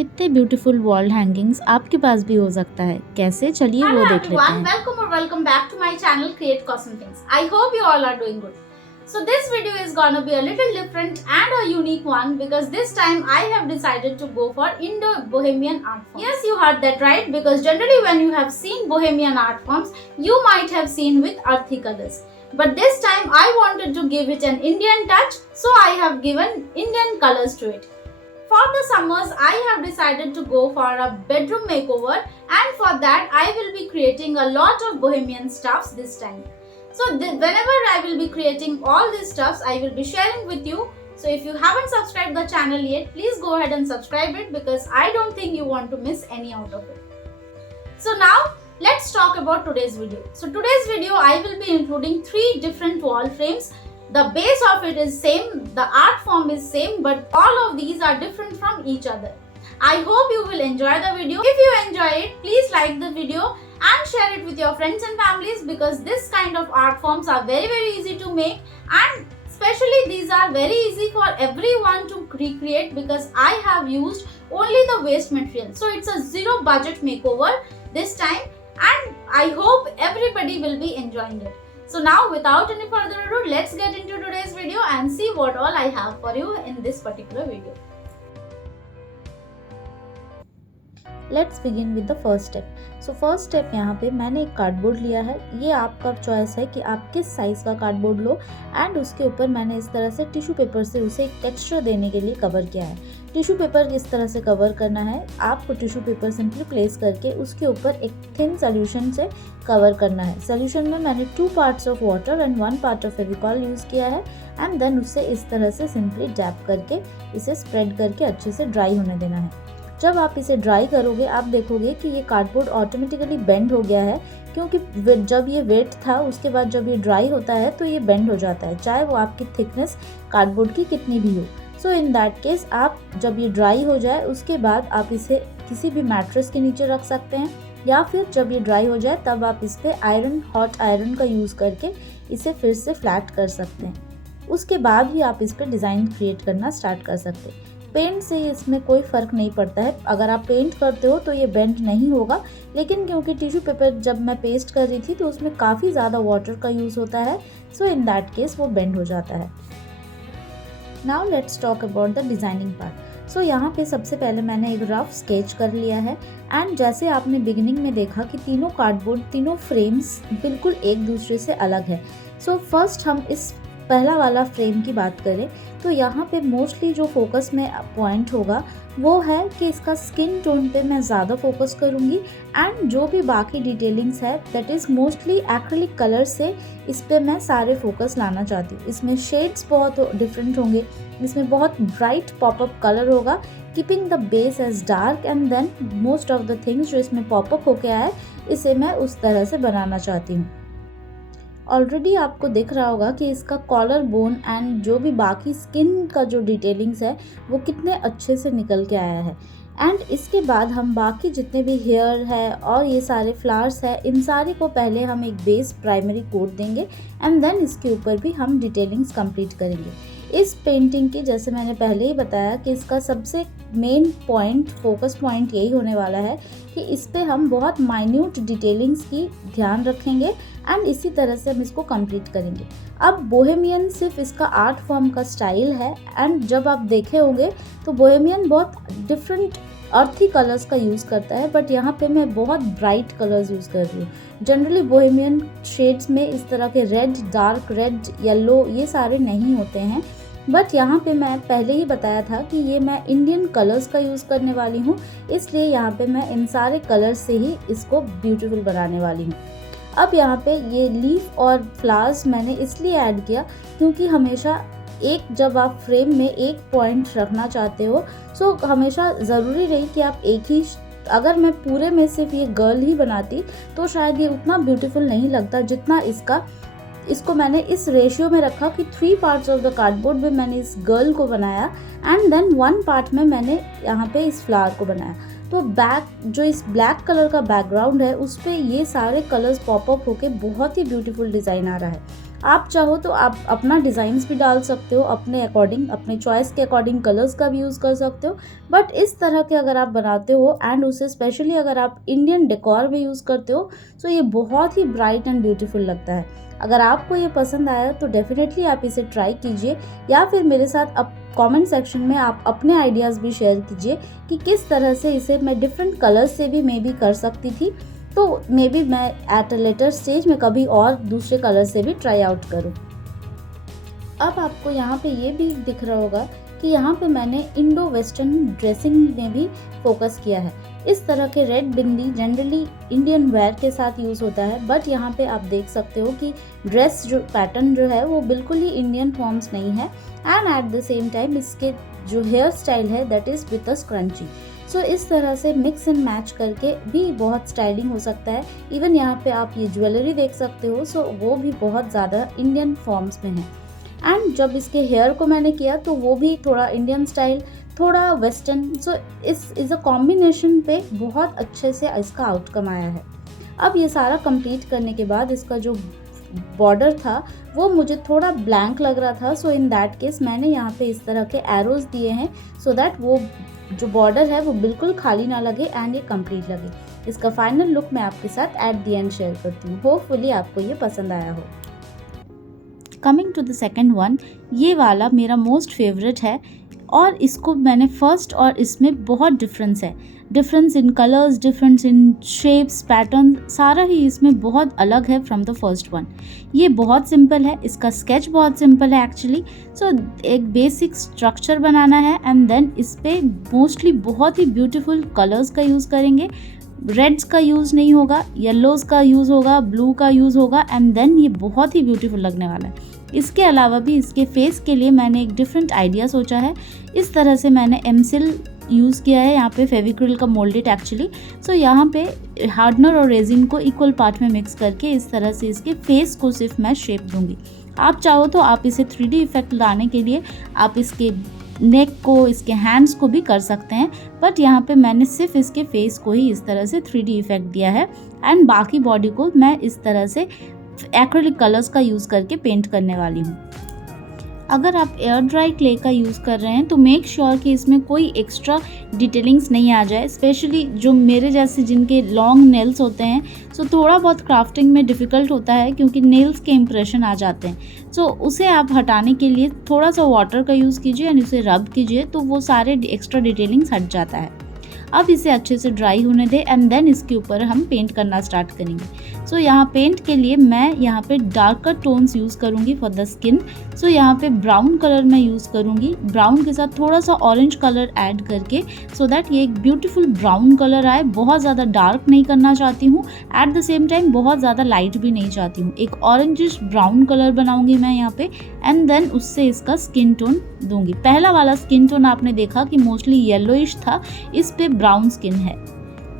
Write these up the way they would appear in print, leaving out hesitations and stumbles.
इतने beautiful wall hangings आपके पास भी हो सकता है। कैसे, चलिए वो देख लेते हैं। Welcome back to my channel Create Cosmic Things. I hope you all are doing good. So this video is gonna be a little different and a unique one because this time I have decided to go for Indo-Bohemian art form. Yes, you heard that right, because generally when you have seen Bohemian art forms, you might have seen with earthy colors. But this time I wanted to give it an Indian touch, so I have given Indian colors to it. For the summers, I have decided to go for a bedroom makeover, and for that I will be creating a lot of bohemian stuffs this time. So whenever I will be creating all these stuffs, I will be sharing with you. So if you haven't subscribed the channel yet, please go ahead and subscribe it, because I don't think you want to miss any out of it. So now let's talk about today's video. So today's video I will be including 3 different wall frames. The base of it is same, the art form is same, but all of these are different from each other. I hope you will enjoy the video. If you enjoy it, please like the video and share it with your friends and families, because this kind of art forms are very easy to make, and especially these are very easy for everyone to recreate, because I have used only the waste material. So it's a zero budget makeover this time, and I hope everybody will be enjoying it. So now without any further ado, let's get into today's video and see what all I have for you in this particular video. Let's begin with the first step. So first step यहाँ पे मैंने एक cardboard लिया है। ये आपका choice है कि आप किस साइज़ का कार्डबोर्ड लो, एंड उसके ऊपर मैंने इस तरह से टिश्यू पेपर से उसे एक टेक्सचर देने के लिए कवर किया है। टिश्यू पेपर इस तरह से कवर करना है, आपको टिश्यू पेपर सिंपली प्लेस करके उसके ऊपर एक थिन सोल्यूशन से कवर करना है। सोल्यूशन में मैंने 2 parts of water and 1 part of Fevicol use किया है, एंड देन उसे इस तरह से सिंपली डैप करके इसे स्प्रेड करके अच्छे से ड्राई होने देना है। जब आप इसे ड्राई करोगे, आप देखोगे कि ये कार्डबोर्ड ऑटोमेटिकली बेंड हो गया है, क्योंकि जब ये वेट था उसके बाद जब ये ड्राई होता है तो ये बेंड हो जाता है, चाहे वो आपकी थिकनेस कार्डबोर्ड की कितनी भी हो। सो इन दैट केस आप जब ये ड्राई हो जाए उसके बाद आप इसे किसी भी मैट्रेस के नीचे रख सकते हैं, या फिर जब ये ड्राई हो जाए तब आप इस पर हॉट आयरन का यूज़ करके इसे फिर से फ्लैट कर सकते हैं। उसके बाद ही आप इस पर डिज़ाइन क्रिएट करना स्टार्ट कर सकते हैं। पेंट से इसमें कोई फ़र्क नहीं पड़ता है, अगर आप पेंट करते हो तो ये बेंड नहीं होगा, लेकिन क्योंकि टिश्यू पेपर जब मैं पेस्ट कर रही थी तो उसमें काफ़ी ज़्यादा वाटर का यूज़ होता है, सो इन दैट केस वो बेंड हो जाता है। Now let's talk about the designing part. So यहाँ पे सबसे पहले मैंने एक रफ स्केच कर लिया है, एंड जैसे आपने बिगिनिंग में देखा कि तीनों कार्डबोर्ड, तीनों फ्रेम्स बिल्कुल एक दूसरे से अलग है। सो फर्स्ट हम इस पहला वाला फ्रेम की बात करें तो यहाँ पे मोस्टली जो फोकस में पॉइंट होगा वो है कि इसका स्किन टोन पे मैं ज़्यादा फोकस करूँगी, एंड जो भी बाकी डिटेलिंग्स है that is mostly acrylic colour से इस पे मैं सारे फोकस लाना चाहती हूँ। इसमें शेड्स बहुत डिफरेंट होंगे, इसमें बहुत ब्राइट पॉपअप कलर होगा, keeping the base as dark, and then most of the things जो इसमें पॉपअप होके आए इसे मैं उस तरह से बनाना चाहती हूँ। ऑलरेडी आपको दिख रहा होगा कि इसका कॉलर बोन एंड जो भी बाकी स्किन का जो डिटेलिंग्स है वो कितने अच्छे से निकल के आया है। एंड इसके बाद हम बाकी जितने भी हेयर है और ये सारे फ्लावर्स है, इन सारे को पहले हम एक बेस प्राइमरी कोट देंगे, एंड देन इसके ऊपर भी हम डिटेलिंग्स कंप्लीट करेंगे। इस पेंटिंग की, जैसे मैंने पहले ही बताया, कि इसका सबसे मेन पॉइंट, फोकस पॉइंट यही होने वाला है कि इस पे हम बहुत माइन्यूट डिटेलिंग्स की ध्यान रखेंगे, एंड इसी तरह से हम इसको कंप्लीट करेंगे। अब बोहेमियन सिर्फ इसका आर्ट फॉर्म का स्टाइल है, एंड जब आप देखे होंगे तो बोहेमियन बहुत डिफरेंट अर्थी कलर्स का यूज़ करता है, बट यहाँ पे मैं बहुत ब्राइट कलर्स यूज़ कर रही हूँ। जनरली बोहेमियन शेड्स में इस तरह के रेड, डार्क रेड, येलो ये सारे नहीं होते हैं, बट यहाँ पे मैं पहले ही बताया था कि ये मैं इंडियन कलर्स का यूज़ करने वाली हूँ, इसलिए यहाँ पे मैं इन सारे कलर्स से ही इसको ब्यूटीफुल बनाने वाली हूँ। अब यहाँ पे ये लीफ और फ्लावर्स मैंने इसलिए ऐड किया क्योंकि हमेशा जब आप फ्रेम में एक पॉइंट रखना चाहते हो, सो हमेशा ज़रूरी नहीं कि आप एक ही, अगर मैं पूरे में सिर्फ ये गर्ल ही बनाती तो शायद ये उतना ब्यूटीफुल नहीं लगता जितना इसको मैंने इस रेशियो में रखा कि 3 पार्ट्स ऑफ द कार्डबोर्ड में मैंने इस गर्ल को बनाया, एंड देन 1 पार्ट में मैंने यहाँ पे इस फ्लावर को बनाया। तो जो इस ब्लैक कलर का बैकग्राउंड है उस पर ये सारे कलर्स पॉपअप होके बहुत ही ब्यूटीफुल डिज़ाइन आ रहा है। आप चाहो तो आप अपना डिज़ाइंस भी डाल सकते हो अपने अकॉर्डिंग, अपने चॉइस के अकॉर्डिंग कलर्स का भी यूज़ कर सकते हो। बट इस तरह के अगर आप बनाते हो एंड उसे स्पेशली अगर आप इंडियन डेकोर में यूज़ करते हो तो ये बहुत ही ब्राइट एंड ब्यूटीफुल लगता है। अगर आपको ये पसंद आया तो डेफिनेटली आप इसे ट्राई कीजिए, या फिर मेरे साथ अब कमेंट सेक्शन में आप अपने आइडियाज़ भी शेयर कीजिए कि किस तरह से इसे मैं डिफरेंट कलर्स से भी मे बी कर सकती थी। तो मे बी मैं एट अ लेटर स्टेज में कभी और दूसरे कलर से भी ट्राई आउट करूँ। अब आपको यहाँ पे ये भी दिख रहा होगा कि यहाँ पे मैंने इंडो वेस्टर्न ड्रेसिंग में भी फोकस किया है। इस तरह के रेड बिंदी जनरली इंडियन वेयर के साथ यूज़ होता है, बट यहाँ पे आप देख सकते हो कि ड्रेस जो पैटर्न जो है वो बिल्कुल ही इंडियन फॉर्म्स नहीं है, and at the same time इसके जो हेयर स्टाइल है that is with a scrunchie. So इस तरह से मिक्स एंड मैच करके भी बहुत स्टाइलिंग हो सकता है। इवन यहाँ पे आप ये ज्वेलरी देख सकते हो, सो वो भी बहुत ज़्यादा इंडियन फॉर्म्स में है। एंड जब इसके हेयर को मैंने किया तो वो भी थोड़ा इंडियन स्टाइल, थोड़ा वेस्टर्न, सो इस अ कॉम्बिनेशन पे बहुत अच्छे से इसका आउटकम आया है। अब ये सारा कंप्लीट करने के बाद इसका जो बॉर्डर था वो मुझे थोड़ा ब्लैंक लग रहा था, सो इन दैट केस मैंने यहाँ पे इस तरह के एरोज दिए हैं सो दैट वो जो बॉर्डर है वो बिल्कुल खाली ना लगे एंड ये कंप्लीट लगे। इसका फाइनल लुक मैं आपके साथ एट द एंड शेयर करती हूँ। होपफुली आपको ये पसंद आया हो। Coming to the second one, ये वाला मेरा मोस्ट फेवरेट है और इसको मैंने फर्स्ट और इसमें बहुत डिफरेंस है, difference in colours, difference in shapes, pattern, सारा ही इसमें बहुत अलग है फ्रॉम द फर्स्ट वन। ये बहुत सिंपल है, इसका स्केच बहुत सिंपल है एक्चुअली। सो एक बेसिक स्ट्रक्चर बनाना है एंड देन इस पर मोस्टली बहुत ही ब्यूटीफुल कलर्स का यूज़ करेंगे। रेड्स का यूज़ नहीं होगा, येलोज़ का यूज़ होगा, ब्लू का यूज़ होगा, एंड देन ये बहुत ही ब्यूटीफुल लगने वाला है। इसके अलावा भी इसके फेस के लिए मैंने एक डिफरेंट आइडिया सोचा है। इस तरह से मैंने एमसिल यूज़ किया है, यहाँ पे फेविक्रिल का मोल्डेड एक्चुअली। सो यहाँ पे हार्डनर और रेजिन को इक्वल पार्ट में मिक्स करके इस तरह से इसके फेस को सिर्फ मैं शेप दूंगी। आप चाहो तो आप इसे 3D इफेक्ट लाने के लिए आप इसके नेक को, इसके हैंड्स को भी कर सकते हैं, बट यहाँ पे मैंने सिर्फ इसके फेस को ही इस तरह से 3D इफेक्ट दिया है एंड बाकी बॉडी को मैं इस तरह से एक्रिलिक कलर्स का यूज़ करके पेंट करने वाली हूँ। अगर आप एयर ड्राई क्ले का यूज़ कर रहे हैं तो मेक श्योर कि इसमें कोई एक्स्ट्रा डिटेलिंग्स नहीं आ जाए, स्पेशली जो मेरे जैसे जिनके लॉन्ग नेल्स होते हैं। सो थोड़ा बहुत क्राफ्टिंग में डिफ़िकल्ट होता है क्योंकि नेल्स के इम्प्रेशन आ जाते हैं। सो उसे आप हटाने के लिए थोड़ा सा वाटर का यूज़ कीजिए एंड उसे रब कीजिए तो वो सारे एक्स्ट्रा डिटेलिंग्स हट जाता है। अब इसे अच्छे से ड्राई होने दें एंड देन इसके ऊपर हम पेंट करना स्टार्ट करेंगे। सो यहाँ पेंट के लिए मैं यहाँ पे डार्कर टोन्स यूज़ करूँगी फॉर द स्किन। सो यहाँ पे ब्राउन कलर मैं यूज़ करूँगी, ब्राउन के साथ थोड़ा सा ऑरेंज कलर ऐड करके सो दैट ये एक ब्यूटीफुल ब्राउन कलर आए। बहुत ज़्यादा डार्क नहीं करना चाहती हूँ, एट द सेम टाइम बहुत ज़्यादा लाइट भी नहीं चाहती हूँ। एक ऑरेंजिश ब्राउन कलर बनाऊँगी मैं यहाँ पे एंड देन उससे इसका स्किन टोन दूंगी। पहला वाला स्किन टोन आपने देखा कि मोस्टली येलोइश था, इस पे ब्राउन स्किन है।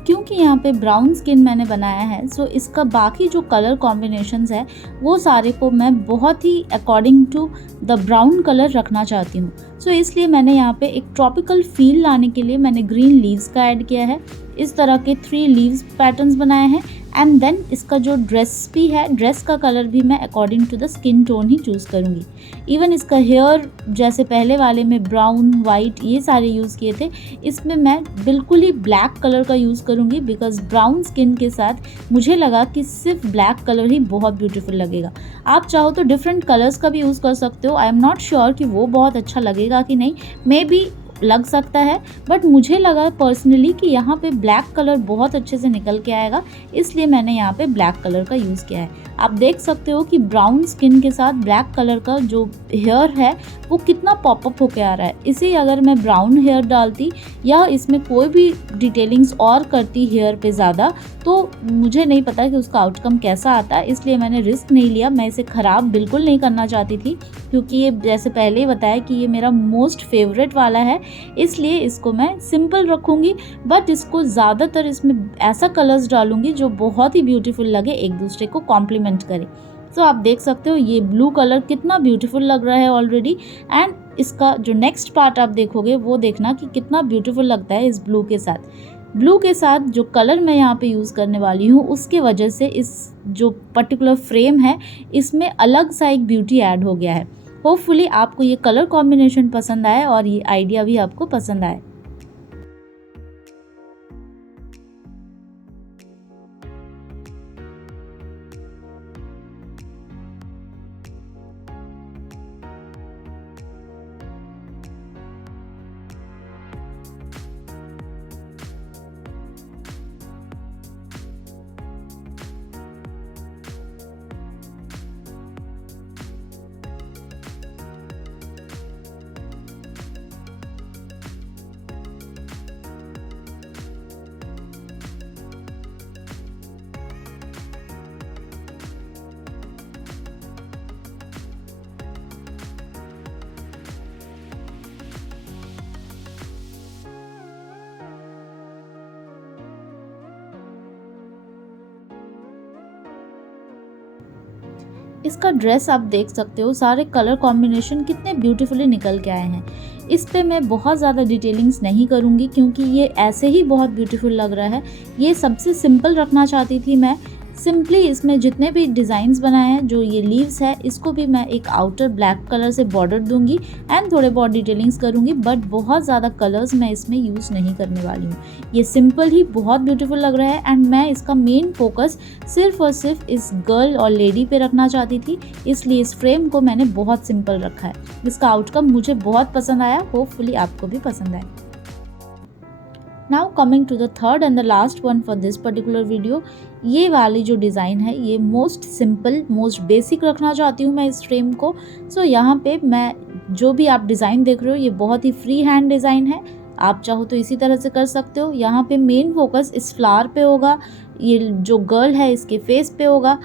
क्योंकि यहाँ पे ब्राउन स्किन मैंने बनाया है सो इसका बाकी जो कलर कॉम्बिनेशंस है वो सारे को मैं बहुत ही according to the brown colour रखना चाहती हूँ। सो इसलिए मैंने यहाँ पे एक ट्रॉपिकल फील लाने के लिए मैंने ग्रीन लीव्स का ऐड किया है। इस तरह के 3 लीव्स पैटर्न्स बनाए हैं एंड देन इसका जो ड्रेस भी है, ड्रेस का कलर भी मैं according to the skin tone ही चूज़ करूँगी। इवन इसका हेयर जैसे पहले वाले में ब्राउन, वाइट ये सारे यूज़ किए थे, इसमें मैं बिल्कुल ही ब्लैक कलर का यूज़ करूँगी बिकॉज ब्राउन स्किन के साथ मुझे लगा कि सिर्फ ब्लैक कलर ही बहुत ब्यूटीफुल लगेगा। आप चाहो तो डिफरेंट कलर्स का भी यूज़ कर सकते हो, आई एम नॉट श्योर कि वो बहुत अच्छा लगेगा कि नहीं, मे बी लग सकता है, बट मुझे लगा पर्सनली कि यहाँ पे ब्लैक कलर बहुत अच्छे से निकल के आएगा, इसलिए मैंने यहाँ पे ब्लैक कलर का यूज़ किया है। आप देख सकते हो कि ब्राउन स्किन के साथ ब्लैक कलर का जो हेयर है वो कितना पॉपअप होके आ रहा है। इसे अगर मैं ब्राउन हेयर डालती या इसमें कोई भी डिटेलिंग्स और करती हेयर पे ज़्यादा तो मुझे नहीं पता कि उसका आउटकम कैसा आता है, इसलिए मैंने रिस्क नहीं लिया। मैं इसे ख़राब बिल्कुल नहीं करना चाहती थी क्योंकि ये जैसे पहले ही बताया कि ये मेरा मोस्ट फेवरेट वाला है, इसलिए इसको मैं सिंपल रखूँगी, बट इसको ज़्यादातर इसमें ऐसा कलर्स डालूँगी जो बहुत ही ब्यूटीफुल लगे, एक दूसरे को कॉम्प्लीमेंट करे। तो आप देख सकते हो ये ब्लू कलर कितना ब्यूटीफुल लग रहा है ऑलरेडी, एंड इसका जो नेक्स्ट पार्ट आप देखोगे वो देखना कि कितना ब्यूटीफुल लगता है इस ब्लू के साथ। ब्लू के साथ जो कलर मैं यहाँ पे यूज़ करने वाली हूँ उसके वजह से इस जो पर्टिकुलर फ्रेम है इसमें अलग सा एक ब्यूटी ऐड हो गया है। होपफुली आपको ये कलर कॉम्बिनेशन पसंद आए और ये आइडिया भी आपको पसंद आए। इसका ड्रेस आप देख सकते हो, सारे कलर कॉम्बिनेशन कितने ब्यूटीफुली निकल के आए हैं। इस पे मैं बहुत ज़्यादा डिटेलिंग्स नहीं करूँगी क्योंकि ये ऐसे ही बहुत ब्यूटीफुल लग रहा है। ये सबसे सिंपल रखना चाहती थी मैं। सिंपली इसमें जितने भी डिज़ाइंस बनाए हैं, जो ये लीव्स है इसको भी मैं एक आउटर ब्लैक कलर से बॉर्डर दूंगी एंड थोड़े बहुत डिटेलिंग्स करूँगी, बट बहुत ज़्यादा कलर्स मैं इसमें यूज़ नहीं करने वाली हूँ। ये सिंपल ही बहुत ब्यूटीफुल लग रहा है एंड मैं इसका मेन फोकस सिर्फ और सिर्फ इस गर्ल और लेडी पे रखना चाहती थी, इसलिए इस फ्रेम को मैंने बहुत सिंपल रखा है। इसका आउटकम मुझे बहुत पसंद आया, होपफुली आपको भी पसंद आए। Now coming to the third and the last one for this particular video. ये वाली जो डिज़ाइन है ये मोस्ट सिंपल मोस्ट बेसिक रखना चाहती हूँ मैं इस फ्रेम को। सो यहाँ पे मैं जो भी आप डिज़ाइन देख रहे हो ये बहुत ही फ्री हैंड डिज़ाइन है, आप चाहो तो इसी तरह से कर सकते हो। यहाँ पे मेन फोकस इस फ्लावर पे होगा, ये जो गर्ल है इसके फेस पे होगा।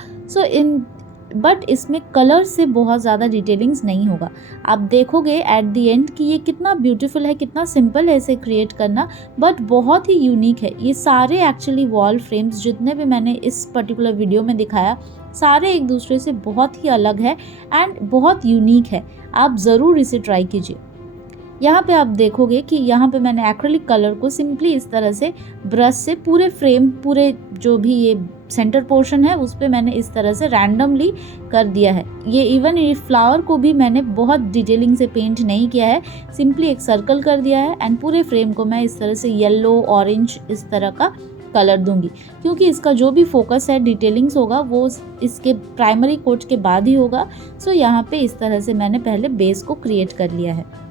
बट इसमें कलर से बहुत ज़्यादा डिटेलिंग्स नहीं होगा। आप देखोगे एट द एंड कि ये कितना ब्यूटीफुल है, कितना सिंपल है इसे क्रिएट करना, बट बहुत ही यूनिक है। ये सारे एक्चुअली वॉल फ्रेम्स जितने भी मैंने इस पर्टिकुलर वीडियो में दिखाया, सारे एक दूसरे से बहुत ही अलग है एंड बहुत यूनिक है। आप ज़रूर इसे ट्राई कीजिए। यहाँ पे आप देखोगे कि यहाँ पे मैंने एक्रेलिक कलर को सिंपली इस तरह से ब्रश से पूरे फ्रेम, पूरे जो भी ये सेंटर पोर्शन है उस पे मैंने इस तरह से रैंडमली कर दिया है। ये इवन ये फ्लावर को भी मैंने बहुत डिटेलिंग से पेंट नहीं किया है, सिंपली एक सर्कल कर दिया है एंड पूरे फ्रेम को मैं इस तरह से येलो ऑरेंज इस तरह का कलर दूंगी, क्योंकि इसका जो भी फोकस है डिटेलिंग्स होगा वो इसके प्राइमरी कोट के बाद ही होगा। सो यहाँ पे इस तरह से मैंने पहले बेस को क्रिएट कर लिया है।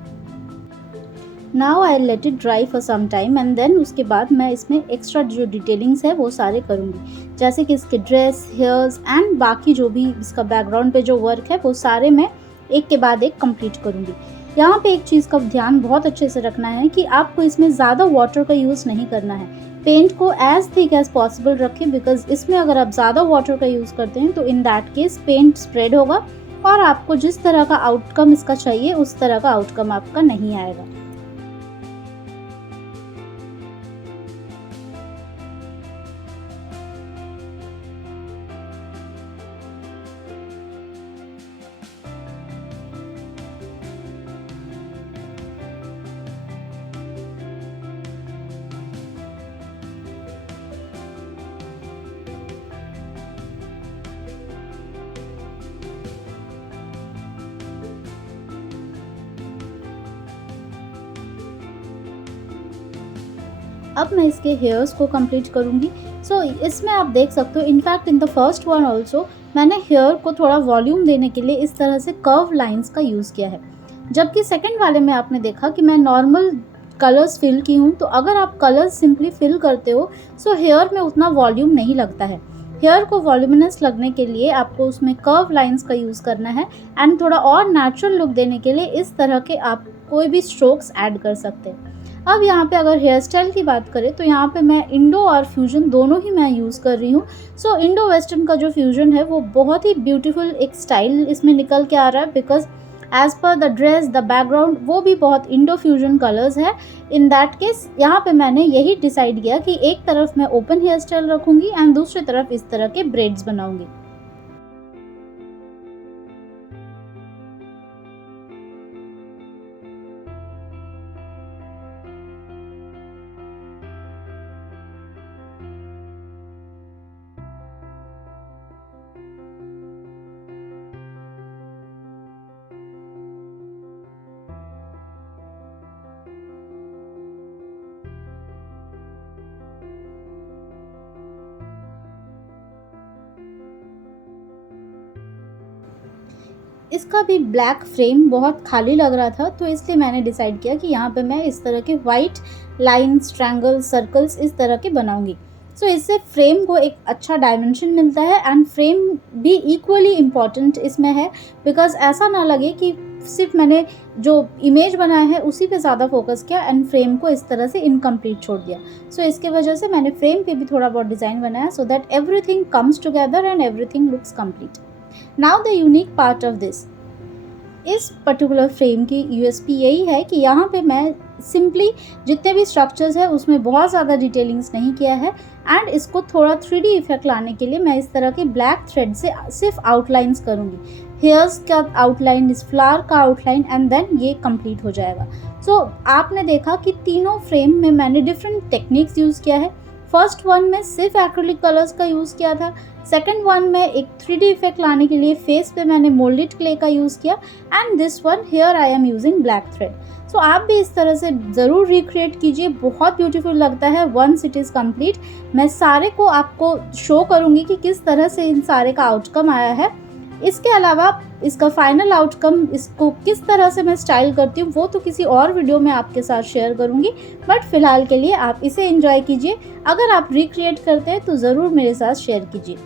Now I let it dry for some time and then उसके बाद मैं इसमें एक्स्ट्रा जो डिटेलिंग्स है वो सारे करूँगी, जैसे कि इसके ड्रेस, हेयर्स एंड बाकी जो भी इसका बैकग्राउंड पे जो वर्क है वो सारे मैं एक के बाद एक कंप्लीट करूँगी। यहाँ पे एक चीज़ का ध्यान बहुत अच्छे से रखना है कि आपको इसमें ज़्यादा वाटर का यूज़ नहीं करना है। पेंट को एज थिक एज पॉसिबल रखें, बिकॉज इसमें अगर आप ज़्यादा वाटर का यूज़ करते हैं तो in that case paint spread होगा और आपको जिस तरह का आउटकम इसका चाहिए उस तरह का आउटकम आपका नहीं आएगा। अब मैं इसके हेयर्स को कंप्लीट करूँगी। सो इसमें आप देख सकते हो, in fact in the first one also मैंने हेयर को थोड़ा वॉल्यूम देने के लिए इस तरह से कर्व लाइंस का यूज़ किया है, जबकि सेकंड वाले में आपने देखा कि मैं नॉर्मल कलर्स फिल की हूँ। तो अगर आप कलर्स सिंपली फिल करते हो सो हेयर में उतना वॉल्यूम नहीं लगता है। हेयर को वॉल्यूमिनस लगने के लिए आपको उसमें कर्व लाइंस का यूज़ करना है एंड थोड़ा और नेचुरल लुक देने के लिए इस तरह के आप कोई भी स्ट्रोक्स ऐड कर सकते हैं। अब यहाँ पे अगर हेयर स्टाइल की बात करें तो यहाँ पे मैं इंडो और फ्यूजन दोनों ही मैं यूज़ कर रही हूँ। सो इंडो वेस्टर्न का जो फ्यूजन है वो बहुत ही ब्यूटीफुल एक स्टाइल इसमें निकल के आ रहा है, because as per the dress the background वो भी बहुत इंडो फ्यूजन कलर्स है। इन दैट केस यहाँ पे मैंने यही डिसाइड किया कि एक तरफ मैं ओपन हेयर स्टाइल रखूँगी एंड दूसरी तरफ इस तरह के ब्रेड्स बनाऊँगी। इसका भी ब्लैक फ्रेम बहुत खाली लग रहा था, तो इसलिए मैंने डिसाइड किया कि यहाँ पे मैं इस तरह के वाइट लाइन्स, ट्रायंगल, सर्कल्स इस तरह के बनाऊंगी। सो इससे फ्रेम को एक अच्छा डायमेंशन मिलता है एंड फ्रेम भी इक्वली इम्पॉर्टेंट इसमें है, बिकॉज ऐसा ना लगे कि सिर्फ मैंने जो इमेज बनाया है उसी पे ज़्यादा फोकस किया एंड फ्रेम को इस तरह से इनकम्प्लीट छोड़ दिया। सो इसके वजह से मैंने फ्रेम पे भी थोड़ा बहुत डिज़ाइन बनाया, so that everything comes together and everything looks complete. Now the unique part of this, इस पर्टिकुलर फ्रेम की यूएसपी यही है कि यहाँ पे मैं सिंपली जितने भी स्ट्रक्चर्स है उसमें बहुत ज़्यादा डिटेलिंग्स नहीं किया है एंड इसको थोड़ा 3D इफेक्ट लाने के लिए मैं इस तरह के ब्लैक थ्रेड से सिर्फ आउटलाइंस करूँगी। हेयर्स का आउटलाइन, इस फ्लावर का आउटलाइन एंड देन ये कंप्लीट हो जाएगा। सो आपने देखा कि तीनों फ्रेम में मैंने डिफरेंट टेक्निक्स यूज़ किया है। फर्स्ट वन में सिर्फ एक्रिलिक कलर्स का यूज़ किया था, सेकंड वन में एक 3D इफेक्ट लाने के लिए फेस पे मैंने मोल्डेड क्ले का यूज़ किया and this one here I am using black thread. So आप भी इस तरह से ज़रूर रिक्रिएट कीजिए, बहुत ब्यूटीफुल लगता है वंस इट इज़ कंप्लीट। मैं सारे को आपको शो करूँगी कि किस तरह से इन सारे का आउटकम आया है। इसके अलावा इसका फाइनल आउटकम, इसको किस तरह से मैं स्टाइल करती हूँ वो तो किसी और वीडियो में आपके साथ शेयर करूँगी, बट फिलहाल के लिए आप इसे एंजॉय कीजिए। अगर आप रिक्रिएट करते हैं तो ज़रूर मेरे साथ शेयर कीजिए।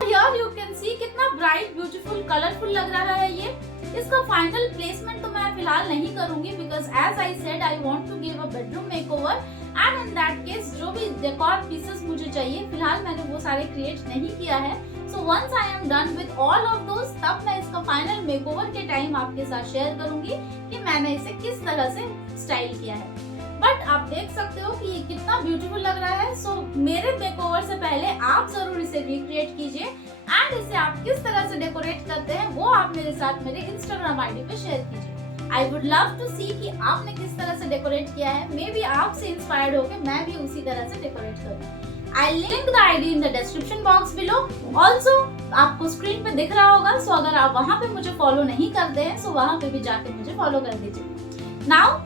Here you can see कितना ब्राइट, ब्यूटीफुल, कलरफुल लग रहा है ये। इसका फाइनल प्लेसमेंट तो मैं फिलहाल नहीं करूंगी, because as I said I want to give a bedroom makeover and in that case जो भी डेकोर पीसेस मुझे चाहिए फिलहाल मैंने वो सारे क्रिएट नहीं किया है। So once I am done with all of those, तब मैं इसका फाइनल मेकओवर के टाइम आपके साथ शेयर करूंगी कि मैंने इसे किस तरह से स्टाइल किया है। बट आप देख सकते हो कि ये कितना ब्यूटीफुल लग रहा है। सो मेरे मेकओवर से पहले आप जरूर इसे रिक्रिएट कीजिए एंड इसे आप किस तरह से डेकोरेट करते हैं वो आप मेरे साथ मेरे इंस्टाग्राम आईडी पे शेयर कीजिए। आई वुड लव टू सी कि आपने किस तरह से डेकोरेट किया है। मे बी आपसे इंस्पायर्ड होकर मैं भी उसी तरह से डेकोरेट करूँ। I link the ID in the description box below. Also आपको स्क्रीन पे दिख रहा होगा, सो अगर आप वहाँ पे मुझे फॉलो नहीं करते हैं सो वहाँ पे भी जाके मुझे फॉलो कर दीजिए। नाउ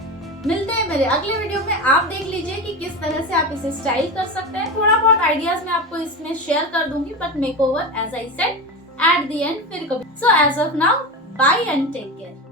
मिलते हैं मेरे अगले वीडियो में। आप देख लीजिए कि किस तरह से आप इसे स्टाइल कर सकते हैं। थोड़ा बहुत आइडियाज मैं आपको इसमें शेयर कर दूंगी, but makeover as I said at the end फिर कभी। So as of now bye and take care.